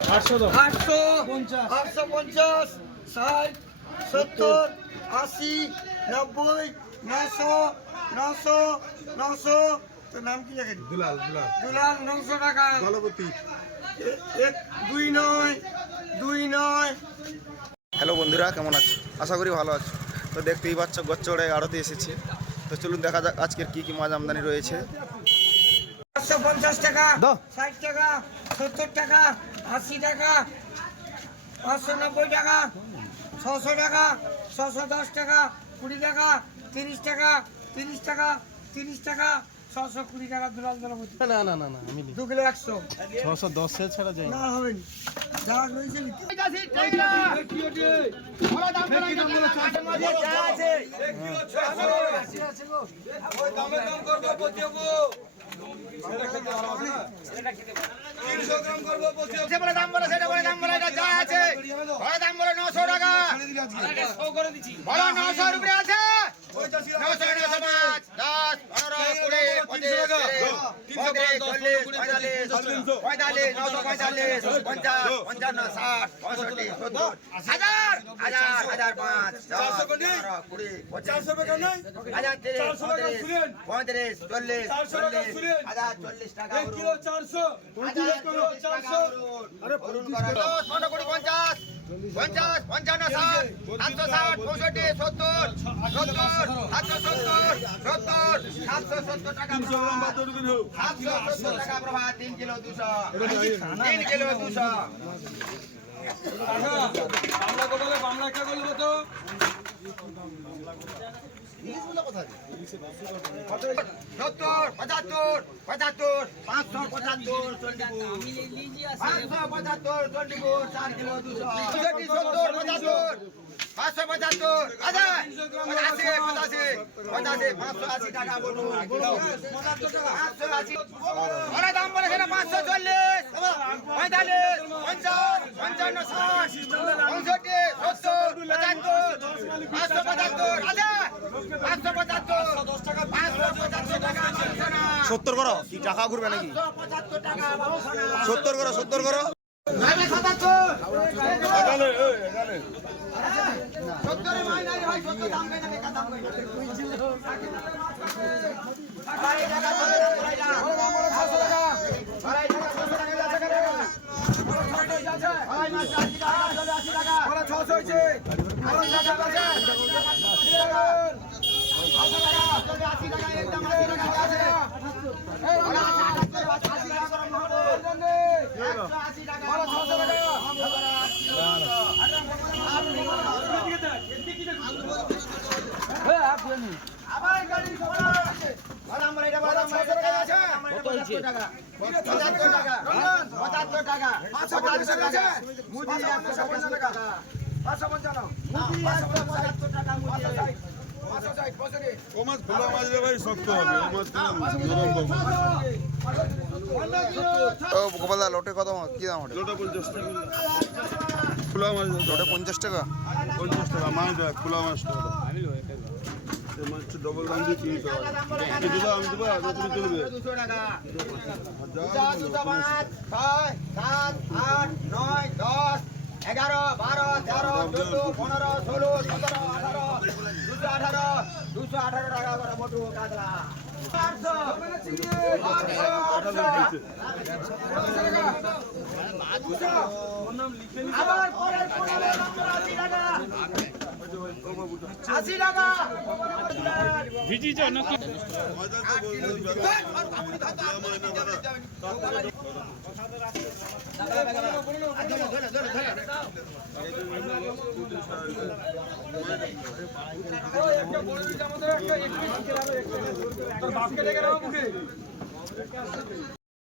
আটশো আটশো পঞ্চাশ। আটশো পঞ্চাশ ষাট সত্তর আশি নব্বই নশো নশো নশো তোর নাম কি জানেন? দুলাল দুলাল। দুলাল নশো টাকা। এক দুই নয় দুই নয়। হ্যালো বন্ধুরা কেমন আছো? আশা করি ভালো আছো। তো দেখতেই পাচ্ছ গচ্চড়ে আড়তে এসেছি। তো চলুন দেখা যাক আজকের কি কি মাছ আমদানি রয়েছে। পাঁচশো পঞ্চাশ টাকা ষাট টাকা সত্তর টাকা আশি টাকা, পাঁচশো নব্বই টাকা, ছশো টাকা, ছশো দশ টাকা, কুড়ি টাকা, তিরিশ টাকা তিরিশ টাকা তিরিশ টাকা ছশো কুড়ি টাকা দুলাল দলপতি না না না না আমি দু কিলো একশো ছশো দশে ছাড়া যাই না হবে না যা রয়েছে पैँतालिस नौ सौ पैँतालिस पन्चास पन्चान्न साठ पैँसठी हजार हजार हजार पाँच कुडी हजार तिरिस पैँतिरिस चल्लिस चल्लिस हजार चल्लिस टाका पन्चास পঞ্চাশ পঞ্চান্ন ষাট সাতশো ষাট পঁয়ষট্টি সত্তর সত্তর সাতশো সত্তর সত্তর সাতশো সত্তর টাকা সাতশো সত্তর টাকা প্রভা তিন কিলো দুশো। তিন কিলো দুশো। সত্তর পঁচাত্তর পঁচাত্তর পাঁচশো পঁচাত্তর চণ্ডীপুর পাঁচশো পঁচাত্তর চণ্ডীপুর চার কিলো দুশো সত্তর পঁচাত্তর পাঁচশো পঁচাত্তর আচ্ছা পঁচাশি পঁচাশি পঁচাশি আশি টাকা আশি দাম বলে সেটা পাঁচশো চল্লিশ পঁয়তাল্লিশ পঞ্চান্ন, ষাট সত্তর করো। কি টাকা ঘুরবে নাকি? সত্তর করো সত্তর করো। নাইলে সাতাত্তর সত্তরে মাইনারি হয় সত্তর দাম কই না দাম কই আড়াই টাকা করে আড়াই টাকা আড়াই টাকা ছশো টাকা আছে করে আড়াই মাস আশি টাকা চলে আশি টাকা ছশো হয়েছে আড়াই টাকা আছে আশি টাকা চলে আশি টাকা একদম আশি টাকা আছে ওরা আশি টাকা করে আশি টাকা করে মোহন একশো আশি টাকা ছশো আবার গাড়ি ঘোড়া আছে বাদাম বলে এটা বাদাম বলে টাকা আছে কত হইছে টাকা 75 টাকা 75 টাকা 75 টাকা আছে মুদি 155 টাকা 555 মুদি 175 টাকা মুদি 560 560 ও মাছ খোলা মাছ ভাই শক্ত হবে ও মাছ নরম ও গোপালদা লোটে কত মাছ? কি দাম ওটা লোটা পঞ্চাশ টাকা। খোলা মাছ লোটে পঞ্চাশ টাকা। পঞ্চাশ টাকা। মাছ খোলা মাছটা এই মাছটা ডবল দাম দিয়ে কিনতে হবে এই দিবা আমি দেবো আর তুমি চলবে 200 টাকা যা দুটা দুটা পাঁচ ছয় সাত আট নয় দশ দুশো দুশো টাকা মোটু কাতলা আবার পরের নম্বর আশি টাকা আশি টাকা তোর বাপকে ডেকে নাও মুখে।